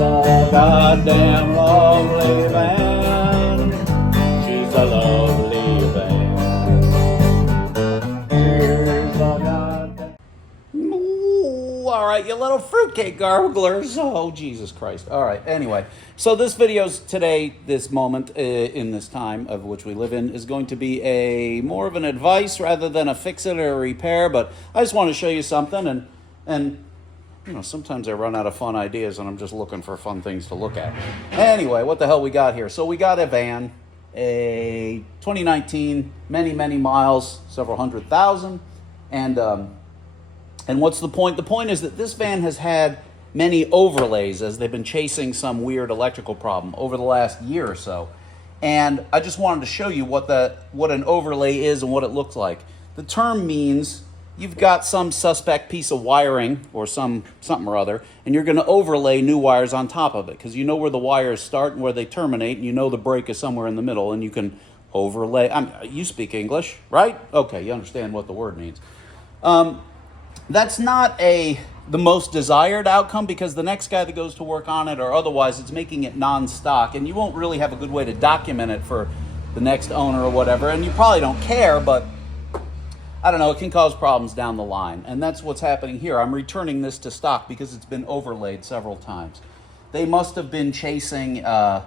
a goddamn lovely van. She's a lovely van. She's a goddamn... Ooh, all right, you little fruitcake garglers. Oh, Jesus Christ. All right, anyway. So this video's today, this moment in this time of which we live in, is going to be a more of an advice rather than a fix it or a repair. But I just want to show you something, and you know, sometimes I run out of fun ideas and I'm just looking for fun things to look at. Anyway, what the hell we got here? So we got a van, a 2019, many miles, several hundred thousand, and what's the point? The point is that this van has had many overlays as they've been chasing some weird electrical problem over the last year or so. And I just wanted to show you what an overlay is and what it looks like. The term means you've got some suspect piece of wiring or something or other, and you're going to overlay new wires on top of it because you know where the wires start and where they terminate, and you know the break is somewhere in the middle, and you can overlay. You speak English, right? Okay, you understand what the word means. That's not the most desired outcome because the next guy that goes to work on it or otherwise it's making it non-stock, and you won't really have a good way to document it for the next owner or whatever, and you probably don't care, but I don't know, it can cause problems down the line, and that's what's happening here. I'm returning this to stock because it's been overlaid several times. They must have been chasing, what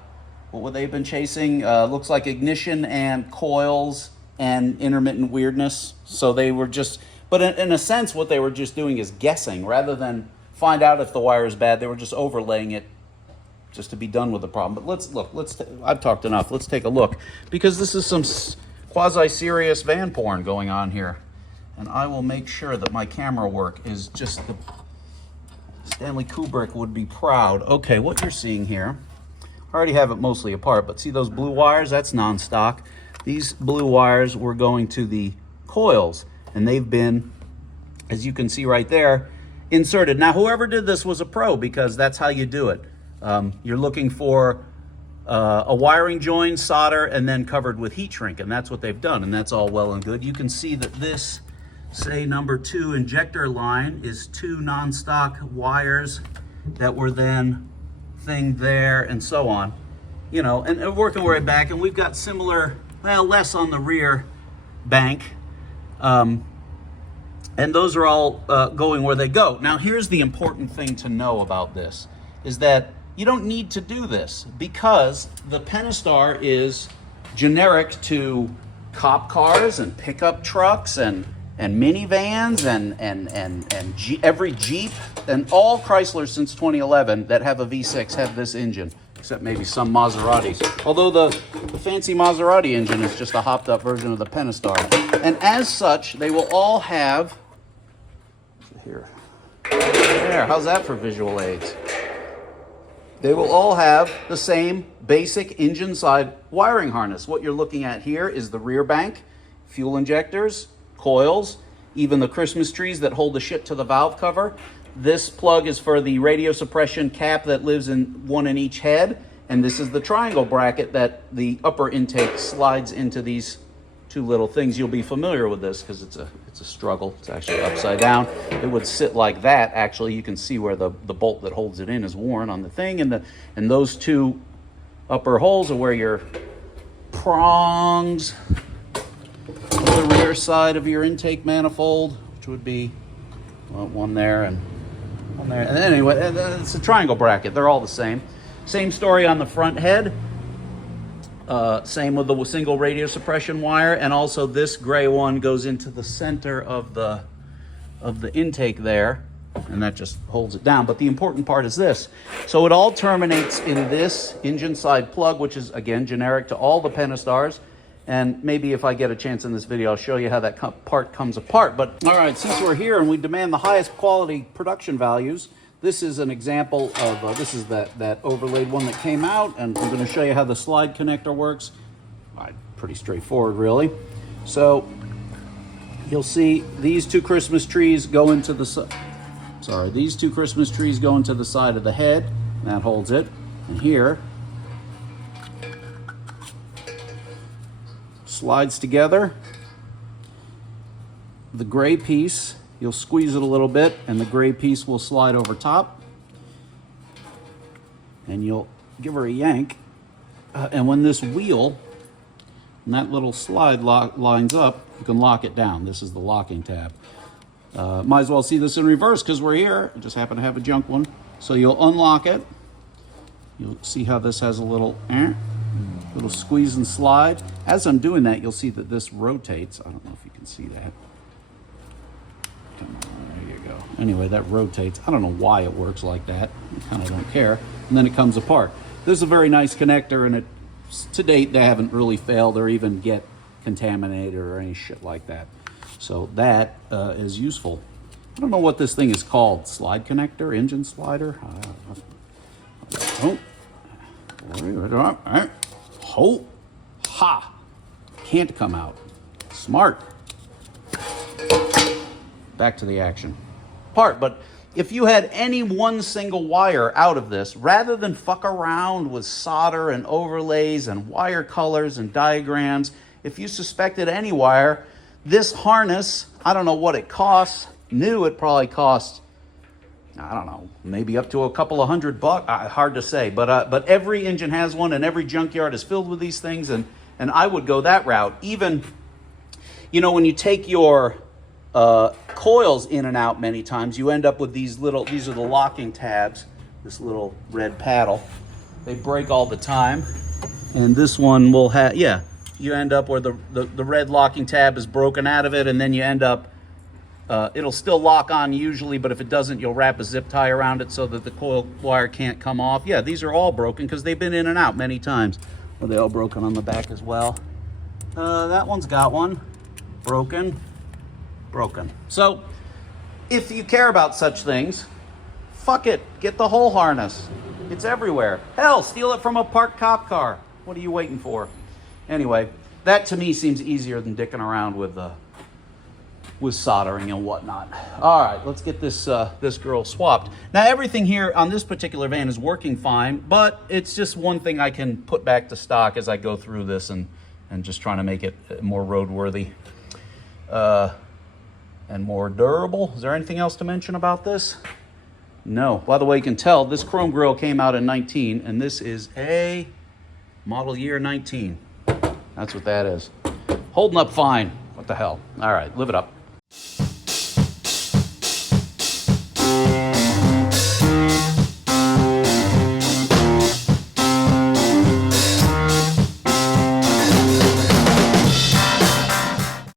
would they have been chasing? Looks like ignition and coils and intermittent weirdness, so they were just... But in a sense, what they were just doing is guessing. Rather than find out if the wire is bad, they were just overlaying it just to be done with the problem. But let's look. I've talked enough. Let's take a look. Because this is some quasi-serious van porn going on here. And I will make sure that my camera work is just the... Stanley Kubrick would be proud. Okay, what you're seeing here, I already have it mostly apart, but see those blue wires? That's non-stock. These blue wires were going to the coils. And they've been, as you can see right there, inserted. Now, whoever did this was a pro because that's how you do it. You're looking for a wiring join, solder, and then covered with heat shrink, and that's what they've done, and that's all well and good. You can see that this, say, number 2 injector line is 2 non-stock wires that were then thinged there and so on. You know, and working right back, and we've got similar, well, less on the rear bank. And those are all going where they go. Now, here's the important thing to know about this, is that you don't need to do this because the Pentastar is generic to cop cars and pickup trucks and minivans and every Jeep, and all Chryslers since 2011 that have a V6 have this engine, except maybe some Maseratis. Although the fancy Maserati engine is just a hopped up version of the Pentastar. And as such, they will all have, here, there, how's that for visual aids? They will all have the same basic engine side wiring harness. What you're looking at here is the rear bank, fuel injectors, coils, even the Christmas trees that hold the shit to the valve cover. This plug is for the radio suppression cap that lives in one in each head, and this is the triangle bracket that the upper intake slides into these two little things. You'll be familiar with this because it's a struggle. It's actually upside down. It would sit like that. Actually, you can see where the bolt that holds it in is worn on the thing, and those two upper holes are where your prongs, the rear side of your intake manifold, which would be, well, one there and one there. And anyway, it's a triangle bracket. They're all the same. Same story on the front head. Same with the single radio suppression wire, and also this gray one goes into the center of the intake there, and that just holds it down. But the important part is this. So it all terminates in this engine side plug, which is, again, generic to all the Pentastars. And maybe if I get a chance in this video, I'll show you how that part comes apart. But all right, since we're here and we demand the highest quality production values, this is an example of, this is that overlaid one that came out, and I'm going to show you how the slide connector works. Pretty straightforward, really. So you'll see these two Christmas trees go into the, these two Christmas trees go into the side of the head, and that holds it. And here, slides together. The gray piece, you'll squeeze it a little bit, and the gray piece will slide over top. and you'll give her a yank. And when this wheel and that little slide lines up, you can lock it down. This is the locking tab. Might as well see this in reverse because we're here. I just happen to have a junk one. So you'll unlock it. You'll see how this has a little squeeze and slide. As I'm doing that, you'll see that this rotates. I don't know if you can see that. Come on, there you go. Anyway, that rotates. I don't know why it works like that. I kind of don't care. And then it comes apart. This is a very nice connector, and to date, they haven't really failed or even get contaminated or any shit like that. So that is useful. I don't know what this thing is called. Slide connector, engine slider. Oh, ho, ha! Can't come out. Smart. Back to the action part. But if you had any one single wire out of this, rather than fuck around with solder and overlays and wire colors and diagrams, if you suspected any wire, this harness, I don't know what it costs. New, it probably costs, I don't know, maybe up to a couple of $100. Hard to say, but every engine has one, and every junkyard is filled with these things, and I would go that route. Even, you know, when you take your coils in and out many times, you end up with these are the locking tabs, this little red paddle. They break all the time, and this one will have, yeah, you end up where the red locking tab is broken out of it, and then you end up, it'll still lock on usually, but if it doesn't, you'll wrap a zip tie around it so that the coil wire can't come off. Yeah, these are all broken because they've been in and out many times. Well, they all broken on the back as well. That one's got one. Broken. So, if you care about such things, fuck it. Get the whole harness. It's everywhere. Hell, steal it from a parked cop car. What are you waiting for? Anyway, that to me seems easier than dicking around with soldering and whatnot. All right, let's get this girl swapped. Now, everything here on this particular van is working fine, but it's just one thing I can put back to stock as I go through this and just trying to make it more roadworthy and more durable. Is there anything else to mention about this? No. By the way, you can tell this chrome grille came out in 19, and this is a model year 19. That's what that is. Holding up fine. What the hell? All right, live it up.